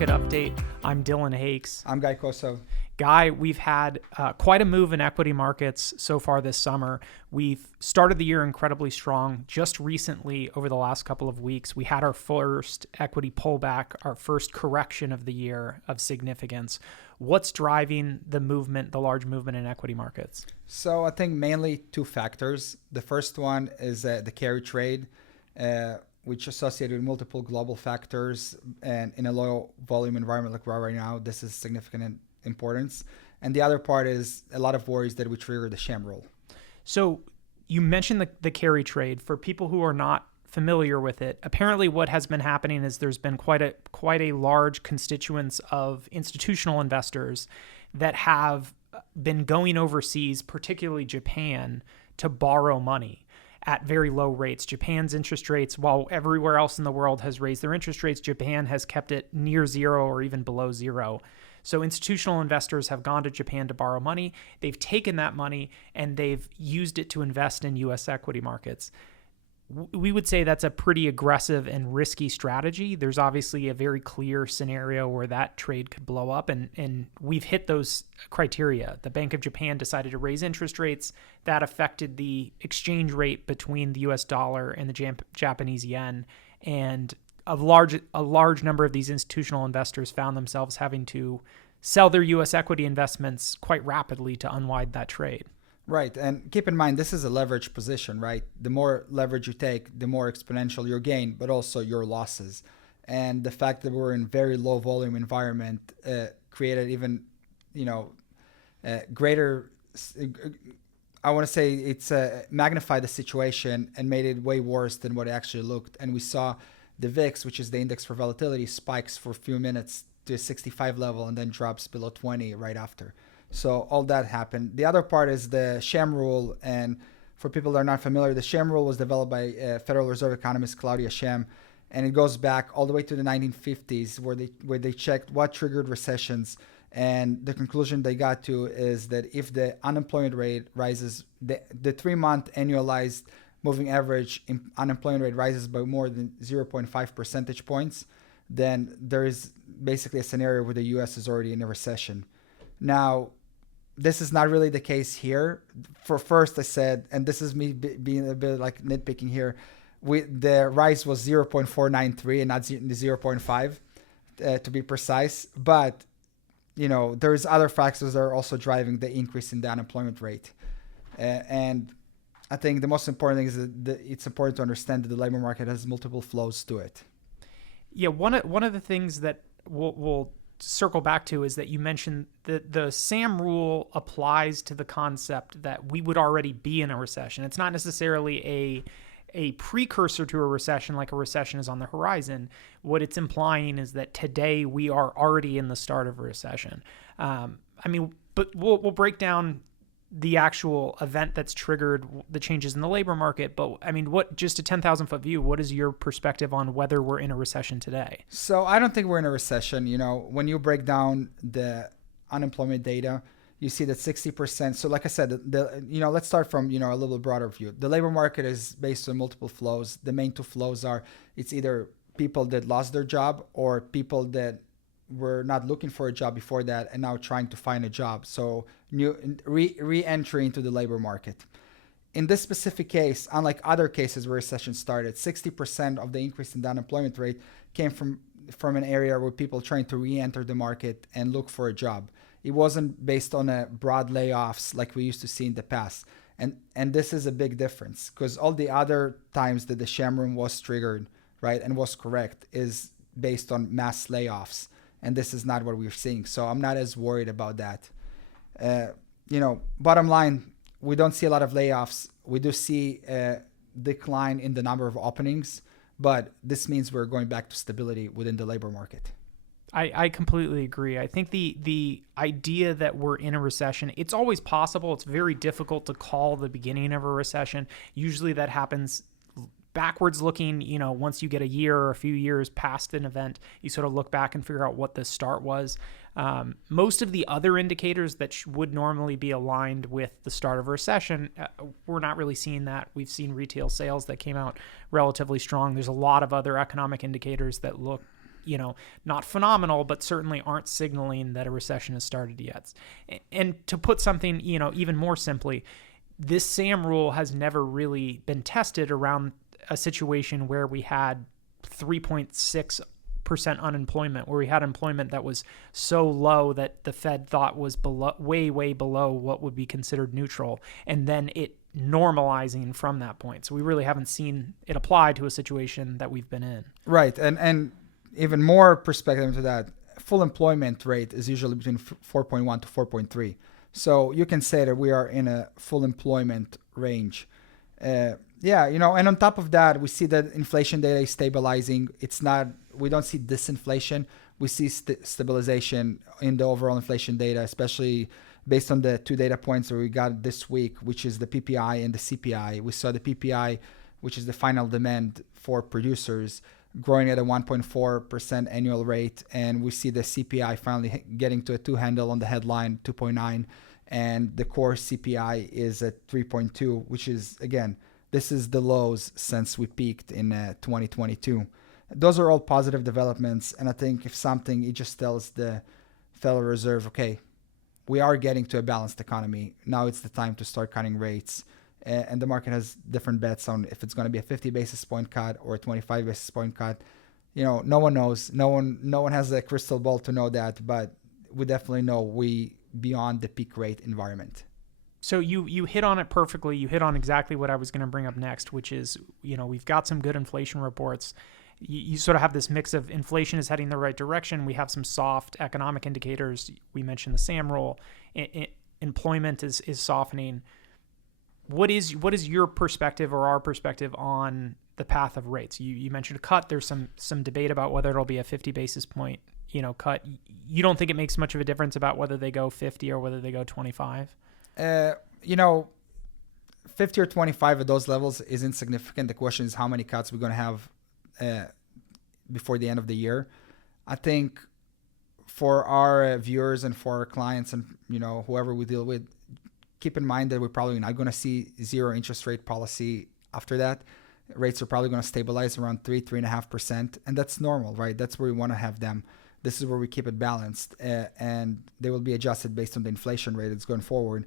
Market Update. I'm Dillon Hakes. I'm Guy Kosov. Guy, we've had quite a move in equity markets so far this summer. We've started the year incredibly strong. Just recently, over the last couple of weeks, we had our first equity pullback, our first correction of the year of significance. What's driving the movement, the large movement in equity markets? So I think mainly two factors. The first one is the carry trade, which is associated with multiple global factors. And in a low volume environment like we're right now, this is significant importance. And the other part is a lot of worries that we trigger the sham rule. So you mentioned the carry trade. For people who are not familiar with it, apparently what has been happening is there's been quite a large constituents of institutional investors that have been going overseas, particularly Japan, to borrow money at very low rates. Japan's interest rates, while everywhere else in the world has raised their interest rates, Japan has kept it near zero or even below zero. So institutional investors have gone to Japan to borrow money. They've taken that money and they've used it to invest in U.S. equity markets. We would say that's a pretty aggressive and risky strategy. There's obviously a very clear scenario where that trade could blow up, and we've hit those criteria. The Bank of Japan decided to raise interest rates. That affected the exchange rate between the U.S. dollar and the Japanese yen, and a large number of these institutional investors found themselves having to sell their U.S. equity investments quite rapidly to unwind that trade. Right. And keep in mind, this is a leverage position, right? The more leverage you take, the more exponential your gain, but also your losses. And the fact that we're in very low volume environment created even, greater, I want to say it's magnified the situation and made it way worse than what it actually looked. And we saw the VIX, which is the index for volatility, spikes for a few minutes to a 65 level and then drops below 20 right after. So all that happened. The other part is the sham rule. And for people that are not familiar, the sham rule was developed by Federal Reserve economist Claudia Sham. And it goes back all the way to the 1950s where they checked what triggered recessions. And the conclusion they got to is that if the unemployment rate rises, the 3-month annualized moving average unemployment rate rises by more than 0.5 percentage points, then there is basically a scenario where the U.S. is already in a recession. Now, this is not really the case here. For first, I said, and this is me being a bit like nitpicking here, the rise was 0.493 and not 0.5 to be precise. But, there's other factors that are also driving the increase in the unemployment rate. And I think the most important thing is that it's important to understand that the labor market has multiple flows to it. Yeah, one of the things that we'll circle back to is that you mentioned that the SAM rule applies to the concept that we would already be in a recession. It's not necessarily a precursor to a recession, like a recession is on the horizon. What it's implying is that today we are already in the start of a recession. But we'll break down the actual event that's triggered the changes in the labor market. But just a 10,000 foot view, what is your perspective on whether we're in a recession today? So I don't think we're in a recession. When you break down the unemployment data, you see that 60%. So like I said, let's start from, a little broader view. The labor market is based on multiple flows. The main two flows are, it's either people that lost their job or people that were not looking for a job before that and now trying to find a job. So re-entry into the labor market. In this specific case, unlike other cases where recession started, 60% of the increase in the unemployment rate came from an area where people trying to re-enter the market and look for a job. It wasn't based on a broad layoffs like we used to see in the past. And this is a big difference because all the other times that the sham room was triggered, right, and was correct is based on mass layoffs. And this is not what we're seeing. So I'm not as worried about that. Bottom line, we don't see a lot of layoffs. We do see a decline in the number of openings, but this means we're going back to stability within the labor market. I completely agree. I think the idea that we're in a recession, it's always possible. It's very difficult to call the beginning of a recession. Usually that happens backwards looking, once you get a year or a few years past an event, you sort of look back and figure out what the start was. Most of the other indicators that would normally be aligned with the start of a recession, we're not really seeing that. We've seen retail sales that came out relatively strong. There's a lot of other economic indicators that look not phenomenal, but certainly aren't signaling that a recession has started yet. And to put something, even more simply, this SAM rule has never really been tested around a situation where we had 3.6% unemployment, where we had employment that was so low that the Fed thought was way below what would be considered neutral, and then it normalizing from that point. So we really haven't seen it apply to a situation that we've been in. Right. And even more perspective into that, full employment rate is usually between 4.1 to 4.3. So you can say that we are in a full employment range. And on top of that, we see that inflation data is stabilizing. We don't see disinflation. We see stabilization in the overall inflation data, especially based on the two data points that we got this week, which is the PPI and the CPI. We saw the PPI, which is the final demand for producers, growing at a 1.4% annual rate. And we see the CPI finally getting to a two handle on the headline, 2.9. And the core CPI is at 3.2, which is, again, this is the lows since we peaked in 2022. Those are all positive developments. And I think if something, it just tells the Federal Reserve, okay, we are getting to a balanced economy. Now it's the time to start cutting rates. And the market has different bets on if it's going to be a 50 basis point cut or a 25 basis point cut. No one knows. No one has a crystal ball to know that, but we definitely know we beyond the peak rate environment. So you hit on it perfectly. You hit on exactly what I was going to bring up next, which is, we've got some good inflation reports. You sort of have this mix of inflation is heading the right direction. We have some soft economic indicators. We mentioned the SAM rule. Employment is softening. What is your perspective or our perspective on the path of rates? You mentioned a cut. There's some debate about whether it'll be a 50 basis point cut. You don't think it makes much of a difference about whether they go 50 or whether they go 25? 50 or 25 at those levels is insignificant. The question is how many cuts we're going to have before the end of the year. I think for our viewers and for our clients and whoever we deal with, keep in mind that we're probably not going to see zero interest rate policy after that. Rates are probably going to stabilize around 3.5%, and that's normal, right? That's where we want to have them. This is where we keep it balanced, and they will be adjusted based on the inflation rate that's going forward.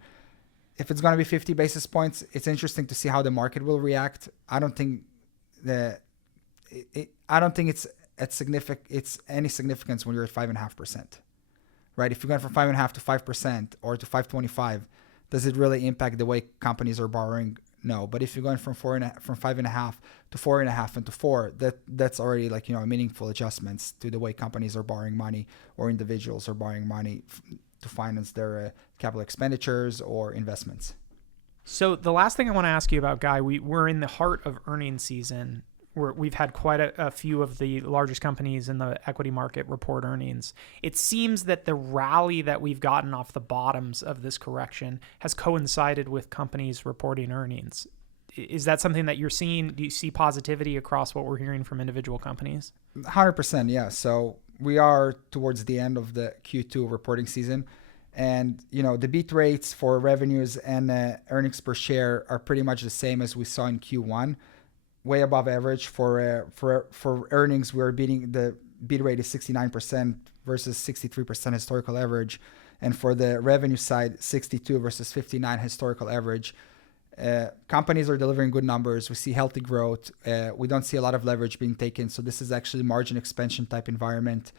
If it's going to be 50 basis points, it's interesting to see how the market will react. I don't think it's any significance when you're at 5.5%, right? If you're going from 5.5 to 5% or to 5.25, does it really impact the way companies are borrowing? No. But if you're going from 5.5 to 4.5 and to 4, that's already meaningful adjustments to the way companies are borrowing money or individuals are borrowing money to finance their capital expenditures or investments. So the last thing I want to ask you about, Guy, we're in the heart of earnings season. We've had quite a few of the largest companies in the equity market report earnings. It seems that the rally that we've gotten off the bottoms of this correction has coincided with companies reporting earnings. Is that something that you're seeing? Do you see positivity across what we're hearing from individual companies? 100%, yeah. So we are towards the end of the Q2 reporting season. And, the beat rates for revenues and earnings per share are pretty much the same as we saw in Q1. Way above average for earnings. We're beating the beat rate is 69% versus 63% historical average, and for the revenue side, 62 versus 59 historical average. Companies are delivering good numbers. We see healthy growth. We don't see a lot of leverage being taken, so this is actually margin expansion type environment.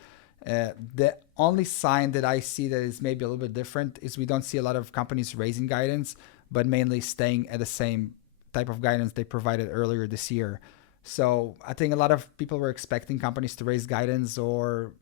The only sign that I see that is maybe a little bit different is we don't see a lot of companies raising guidance, but mainly staying at the same type of guidance they provided earlier this year. So I think a lot of people were expecting companies to raise guidance or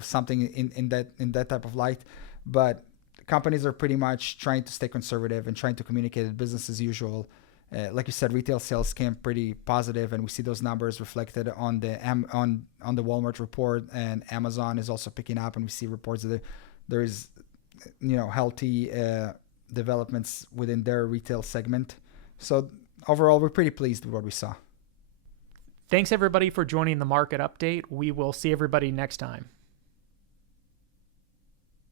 something in that type of light, but companies are pretty much trying to stay conservative and trying to communicate business as usual. Like you said, retail sales came pretty positive, and we see those numbers reflected on the on the Walmart report, and Amazon is also picking up, and we see reports that there is healthy developments within their retail segment. So overall, we're pretty pleased with what we saw. Thanks everybody for joining the market update. We will see everybody next time.